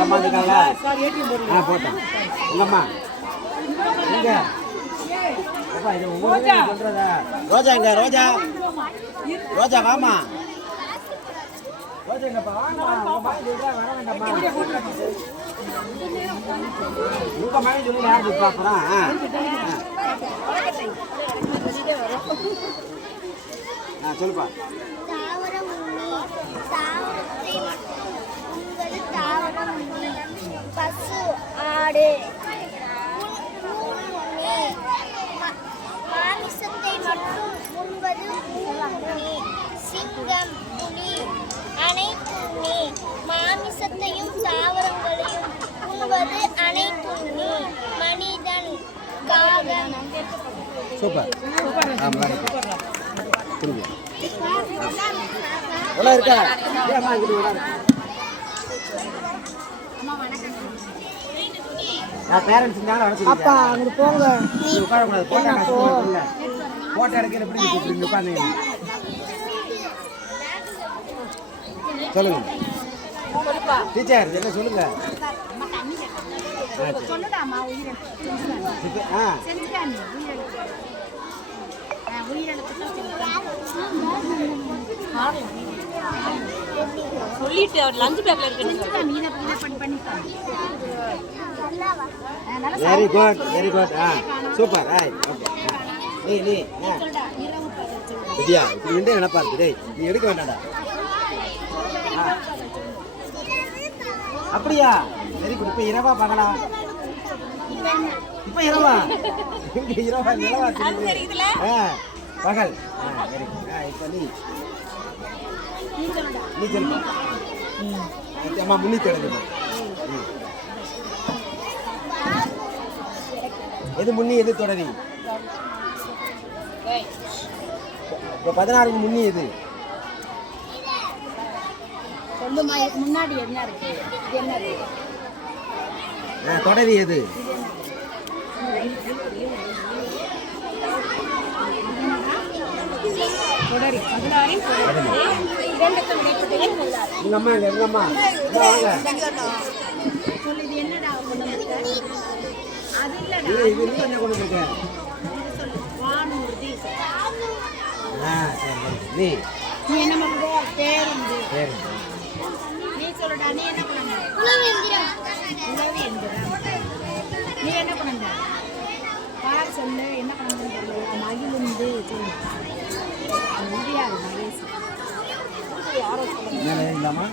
அம்மா இருக்காங்க போட்டேன் உங்கம்மா இங்க ரோஜா இங்க ரோஜா ரோஜா வாமா ரோஜா இங்கப்பா வாங்க வர வேண்டாமா உங்க மகன் சொல்லி யாரு பாப்பறான் சொல்லுப்பா பசு ஆடு மாமிசத்தை மட்டும் உண்பது ஊனி சிங்கம் புலி அனைத்துண்ணி மாமிசத்தையும் தாவரங்களையும் உண்பது அனைத்துண்ணி மனிதன் காகம். சூப்பர் நல்லா இருக்கா அப்பா அங்க போங்க போட்டோ எடுக்கிற எப்படி உட்காந்து சொல்லுங்க டீச்சர் என்ன சொல்லுங்க சொல்லிட்டு அவர் லஞ்ச் பேக்ல இருக்கு. வெரி குட் சூப்பர் நீ வித்யா இப்படி நின்று நினைப்பா இருக்கு டேய் நீ எடுக்க வேண்டாடா அப்படியா வெரி குட் இப்ப இரவா பகலா இப்ப இரவா இரவா நிலவா பகல் வெரி குட் இப்ப நீ சொல்லுமா அம்மா முன்னி தொடங்குமா எது முன்னி எது தொடரி இப்போ 16 முன்னி எது முன்னாடி என்ன இருக்கு என்னது தொடரி எது தொடரி 16 உங்க அம்மா எங்க அம்மா வாங்க சொல்லு இது என்னடா அது இல்லடா இது என்ன கொண்டு வந்திருக்க வானூர்தி நீ என்ன பண்ணுற பேருந்து பேருந்து நீ சொல்லுடா நீ என்ன பண்ண உளவு எந்திரம் நீ என்ன பண்ண பார் சொல்லு என்ன பண்ண மகிழுந்து சொல்லு முடியாது மகேஷ் யாரோ சொல்லுங்க இல்லாமா